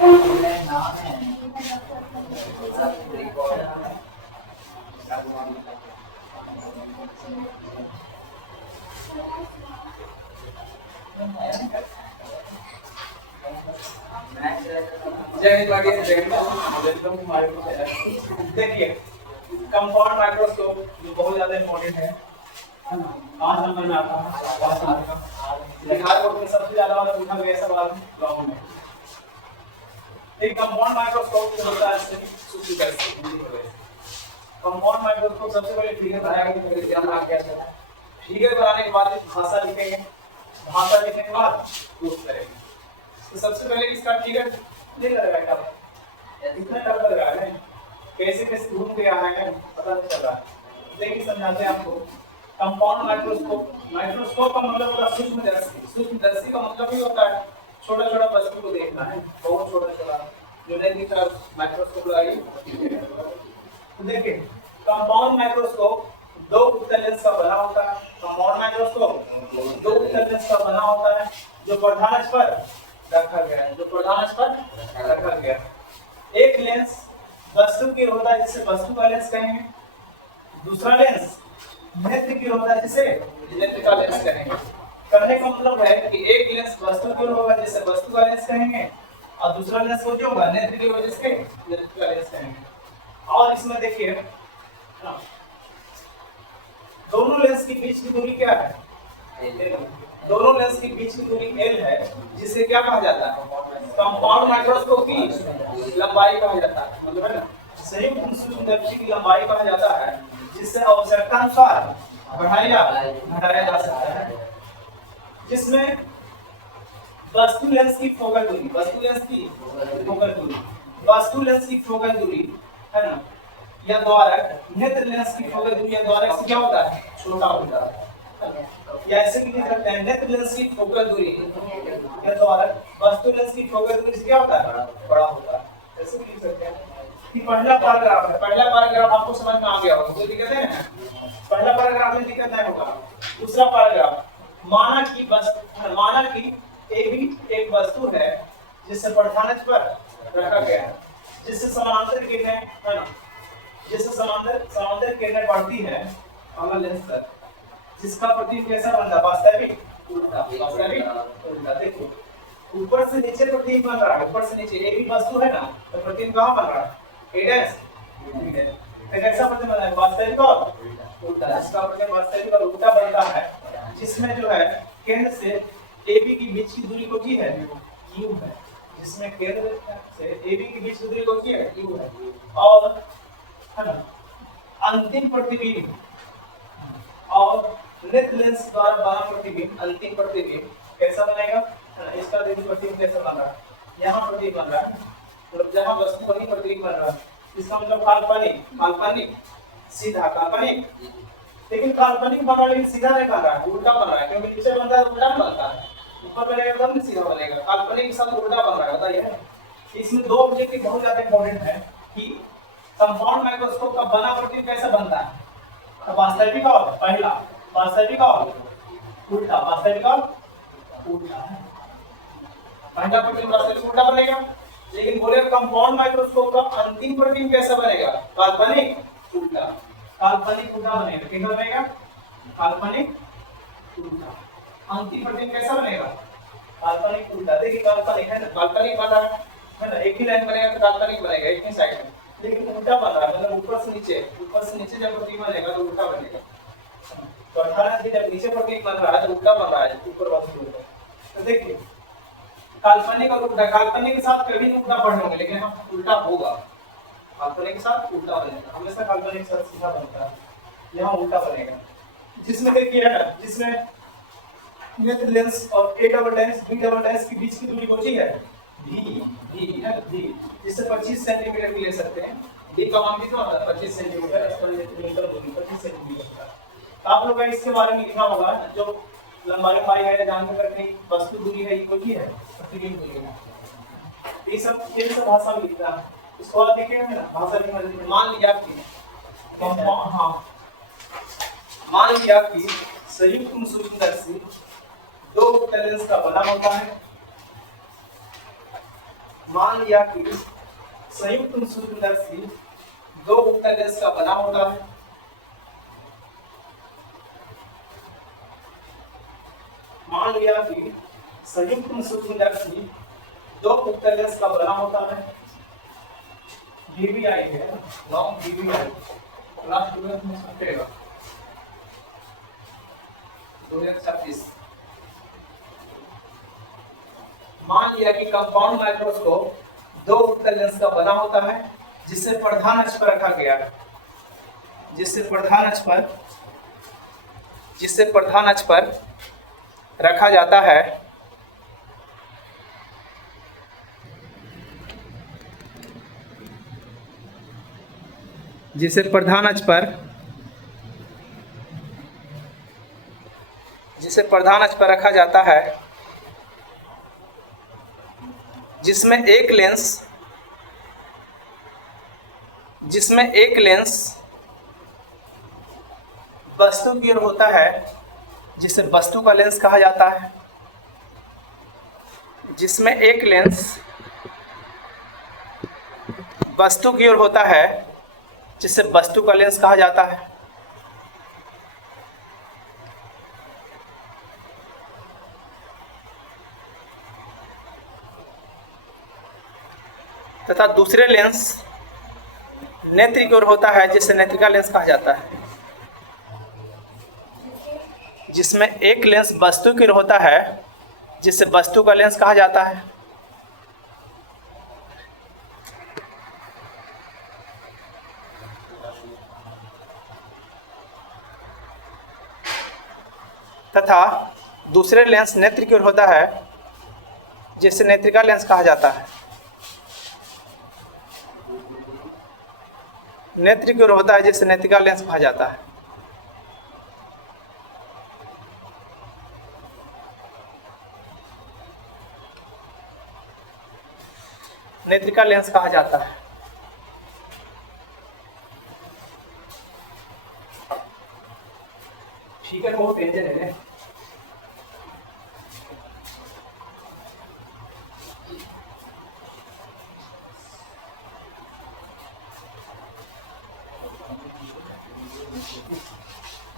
देखिए compound microscope जो बहुत ज्यादा इंपॉर्टेंट है ना, 5 नंबर में आता है, 5 नंबर का बिहार बोर्ड में सबसे ज्यादा पूछा गया सवाल लॉ में। एक कंपाउंड माइक्रोस्कोप जो होता है सूक्ष्मदर्शी। कंपाउंड माइक्रोस्कोप सबसे पहले फिगर बनाएगा तो मेरे ध्यान आ गया था। फिगर बनाने के बाद भाषा लिखेंगे, भाषा लिखने के बाद प्रूफ करेंगे। तो सबसे पहले इसका फिगर ले लगाएगा, इतना टर्म लग रहा है, कैसे कैसे घूम के आ रहा है पता नहीं चल रहा है। देखिए समझाते हैं आपको। कंपाउंड माइक्रोस्कोप, माइक्रोस्कोप का मतलब होता है सूक्ष्मदर्शी। सूक्ष्मदर्शी का मतलब ही होता है छोटा छोटा वस्तु को देखना है, बहुत छोटा छोटा जो नहीं दिख रहा माइक्रोस्कोप लगाइए। तो देखिए कंपाउंड माइक्रोस्कोप दो उत्तल लेंस का बना होता है। कंपाउंड माइक्रोस्कोप दो उत्तल लेंस का बना होता है जो प्रधान अक्ष पर रखा गया है, जो प्रधान अक्ष पर रखा गया है। एक लेंस वस्तु की होता है जिसे वस्तु का लेंस कहेंगे, दूसरा लेंस नेत्र की होता है जिसे नेत्र का लेंस कहेंगे। कहने का मतलब है कि एक लेंस वस्तु की होगा जिसे वस्तु का लेंस कहेंगे और दूसरा लेंस वो जो होगा नेत्र की वजह से नेत्र का लेंस कहेंगे। और इसमें देखिए दोनों लेंस के बीच की दूरी क्या है? दोनों लेंस के बीच की दूरी L है, जिसे क्या कहा जाता है? कंपाउंड माइक्रोस्कोप की लंबाई कहा जाता है, मतलब है ना संयुक्त सूक्ष्मदर्शी की लंबाई कहा जाता है, जिससे आवश्यकता अनुसार बढ़ाया घटाया जा सकता है। जिसमें वस्तु लेंस की फोकल दूरी, वस्तु लेंस की फोकल दूरी, वस्तु लेंस की फोकल दूरी है ना, या द्वारक नेत्र लेंस की फोकल दूरी या द्वारक से क्या होता है? छोटा होता है। या ऐसे भी लिख सकते हैं नेत्र लेंस की फोकल दूरी या द्वारक वस्तु लेंस की फोकल दूरी से क्या होता है? बड़ा होता है। ऐसे भी लिख सकते हैं कि पहला पैराग्राफ है, पहला पैराग्राफ आपको समझ में आ गया होगा, कोई दिक्कत है ना? पहला पैराग्राफ में दिक्कत नहीं होगा। दूसरा पैराग्राफ माना कि ए भी एक वस्तु है जिसे प्रधान अक्ष पर रखा गया है, जिससे समानांतर किरणें है ना, जिससे समानांतर किरणें पड़ती है अगला लेंस पर, जिसका प्रतिबिंब कैसा बनता है? वास्तविक उल्टा, वास्तविक उल्टा। देखो ऊपर से नीचे प्रतिबिंब बन रहा है, ऊपर से नीचे ए भी वस्तु है ना, तो प्रतिबिंब कहां बन रहा है? ए डैश बी डैश। तो कैसा प्रतिबिंब बना है? वास्तविक और उल्टा। इसका प्रतिबिंब वास्तविक और उल्टा बनता है, जिसमें जो है केंद्र से AB की बीच की दूरी को की है Q है, जिसमें केंद्र से AB की बीच की दूरी को की है Q है। और है ना अंतिम प्रतिबिंब और नेत्र लेंस द्वारा बना प्रतिबिंब, अंतिम प्रतिबिंब कैसा बनेगा? इसका देखिए प्रतिबिंब कैसा बन रहा है, यहाँ प्रतिबिंब बन रहा है, मतलब जहाँ वस्तु वही प्रतिबिंब बन रहा है। इसका मतलब काल्पनिक, काल्पनिक सीधा काल्पनिक, लेकिन काल्पनिक बन रहा है लेकिन सीधा नहीं बन रहा है, उल्टा बन रहा है, क्योंकि नीचे बनता है उल्टा बनता है, ऊपर बनेगा तब नहीं सीधा बनेगा। काल्पनिक के साथ उल्टा बन रहा है, बताइए। इसमें दो ऑब्जेक्टिव बहुत ज्यादा इंपॉर्टेंट है कि कंपाउंड माइक्रोस्कोप का बना प्रतिबिंब कैसा बनता है? वास्तविक और पहला, वास्तविक और उल्टा, वास्तविक और उल्टा। पहला प्रतिबिंब वास्तविक उल्टा बनेगा, लेकिन बोले कंपाउंड माइक्रोस्कोप का अंतिम प्रतिबिंब कैसा बनेगा? काल्पनिक उल्टा, काल्पनिक उल्टा बनेगा। कैसा बनेगा? काल्पनिक उल्टा। अंतिम प्रतिबिंब कैसा बनेगा? काल्पनिक उल्टा। देखिए काल्पनिक है ना, काल्पनिक बना है ना, एक ही लाइन बनेगा तो काल्पनिक बनेगा एक ही साइड में, लेकिन उल्टा बन रहा है, मतलब ऊपर से नीचे जब प्रतिबिंब बनेगा तो उल्टा बनेगा। तो 18 से जब नीचे प्रतिबिंब बन रहा है तो उल्टा बन रहा है, ऊपर वस्तु है। तो देखिए काल्पनिक और उल्टा, काल्पनिक के साथ कभी उल्टा पढ़े होंगे, लेकिन हम उल्टा होगा, काल्पनिक के साथ उल्टा बनेगा, हमेशा काल्पनिक के साथ सीधा बनता है, यहाँ उल्टा बनेगा। जिसमें देखिए है ना, जिसमें नेत्र लेंस और A double dash B double dash के बीच की दूरी होती है V है V, जिसे 25 सेंटीमीटर भी ले सकते हैं। D का मान कितना होता है? 25 सेंटीमीटर, इसका मीटर दूरी 25 सेंटीमीटर होता है। आप लोगों का इसके बारे में लिखा होगा, जो लंबाई पाई है जानकर करके वस्तु दूरी है इक्वल की है प्रतिबिंब दूरी है। ये सब भाषा में लिखना है। इसको आप देखेंगे ना भाषा की मदद से। मान लिया कि संयुक्त सूक्ष्मदर्शी दो उत्तल लेंस का बना होता है, मान लिया कि संयुक्त सूक्ष्मदर्शी दो उत्तल लेंस का बना होता है। मान लिया कि संयुक्त सूक्ष्मदर्शी दो उत्तल लेंस का बना होता है। DVI है, लॉन्ग DVI क्लास 12 में छपेगा 2026। मान लिया कि कंपाउंड माइक्रोस्कोप दो उत्तल लेंस का बना होता है, जिसे प्रधान अक्ष पर रखा गया है, जिसे प्रधान अक्ष पर रखा जाता है। जिसे प्रधान अक्ष पर रखा जाता है, जिसमें एक लेंस वस्तु की ओर होता है, जिसे वस्तु का लेंस कहा जाता है। जिसमें एक लेंस वस्तु की ओर होता है, जिसे वस्तु का लेंस कहा जाता है। तथा दूसरे लेंस नेत्र की ओर होता है, जिसे नेत्रिका लेंस कहा जाता है। जिसमें एक लेंस वस्तु की ओर होता है, जिसे वस्तु का लेंस कहा जाता है। तथा दूसरे लेंस नेत्र की ओर होता है, जिसे नेत्रिका लेंस कहा जाता है। नेत्र की ओर होता है, जिसे नेत्रिका लेंस कहा जाता है। नेत्रिका लेंस कहा जाता है। ठीक है, बहुत टेंशन है।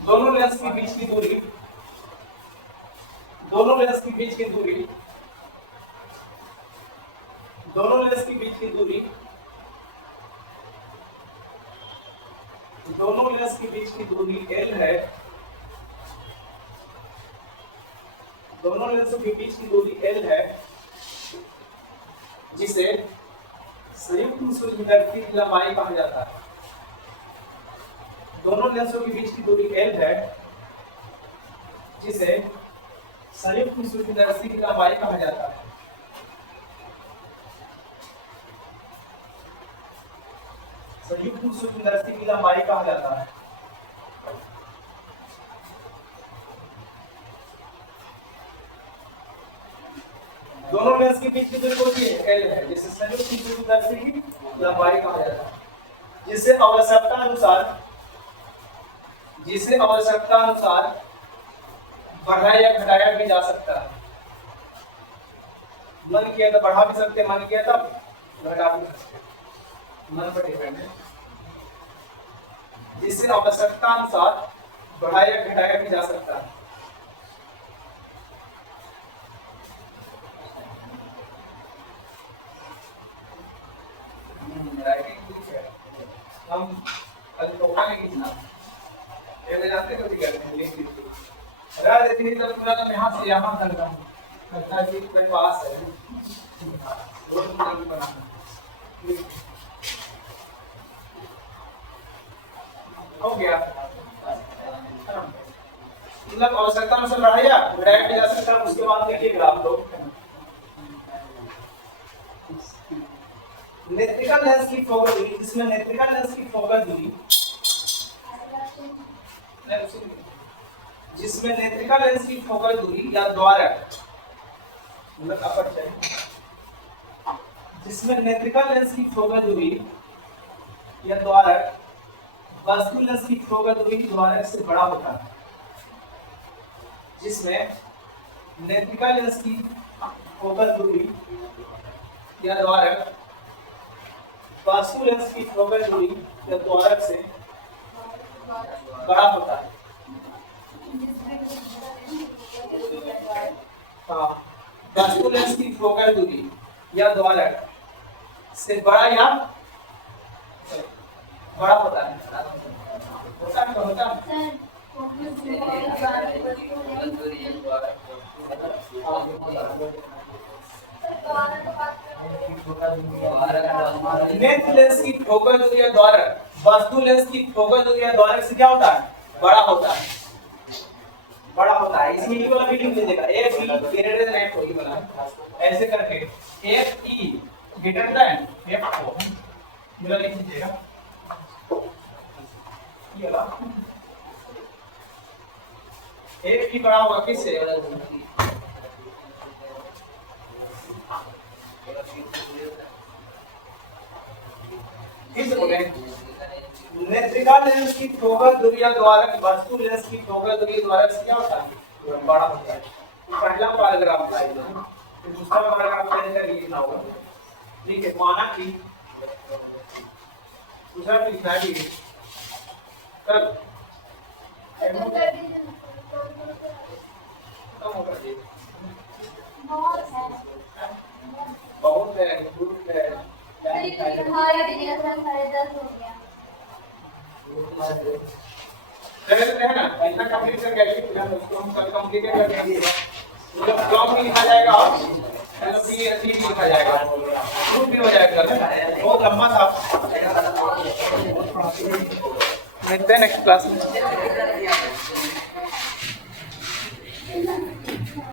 दोनों लेंस के बीच की दूरी दोनों लेंस के बीच की दूरी L है। दोनों लेंसों के बीच की दूरी L है, जिसे संयुक्त सूक्ष्मदर्शी की लंबाई कहा जाता है। दोनों लेंसों के बीच की दूरी L है, जिसे संयुक्त सूक्ष्मदर्शी की लंबाई कहा जाता है। संयुक्त सूक्ष्मदर्शी की लंबाई कहा जाता है। दोनों लेंस के बीच की दूरी होती है L है, जिसे संयुक्त सूक्ष्मदर्शी की लंबाई कहा जाता है। जिसे आवश्यकता अनुसार बढ़ाया या घटाया भी जा सकता है। मन किया तो बढ़ा भी सकते, मन किया तो घटा भी सकते, मन पर डिपेंड है। जिससे आवश्यकता अनुसार बढ़ाया या घटाया भी जा सकता है। हम कल टोका नहीं खींचना, ये ले जाते तो ठीक है, लिख दीजिए। रात इतनी तक पूरा तो यहाँ से यहाँ तक का करता है, मेरे पास है रोज भी बनाना। हो गया, मतलब आवश्यकता अनुसार बढ़ाया घटाया भी जा सकता है। उसके बाद देखिएगा आप लोग नेत्रिकल लेंस की फोकल दूरी, इसमें नेत्रिकल लेंस की फोकल दूरी जिसमें नेत्रिकल लेंस की फोकल दूरी या द्वारक मतलब अपर्चर, जिसमें नेत्रिकल लेंस की फोकल दूरी या द्वारक वस्तु लेंस की फोकल दूरी द्वारक से बड़ा होता है। जिसमें नेत्रिकल लेंस की फोकल दूरी या द्वारक वस्तु लेंस की फोकल दूरी या द्वारक से बड़ा होता है। हाँ, वस्तु लेंस की फोकल दूरी या द्वारक से बड़ा या बड़ा होता है। होता है नेत्र लेंस की फोकल दूरी या द्वारक वस्तु लेंस की फोकल दूरी या द्वारक से क्या होता है? बड़ा होता है। बड़ा होता है। इसमें ये वाला मीनिंग दीजिएगा F E greater than F E वाला ऐसे करके F E greater than F O वाला लिख दीजिएगा। ये वाला एफ ई बड़ा होगा किससे? नेत्रिका लेंस की फोकल दूरी या द्वारक वस्तु लेंस की फोकल दूरी द्वारक से क्या होता है? बड़ा होता है। पहला पैराग्राफ था ये, फिर दूसरा पैराग्राफ में ऐसे लिखना होगा। ठीक है, माना कि दूसरा लिखना है कब बहुत है ग्रुप है ना इतना कंप्लीट कर गया उसको हम कल कंप्लीट कर देंगे। मतलब ब्लॉक भी लिखा जाएगा और पीएससी भी लिखा जाएगा, ग्रुप भी हो जाएगा। बहुत लंबा था। मिलते हैं नेक्स्ट क्लास में।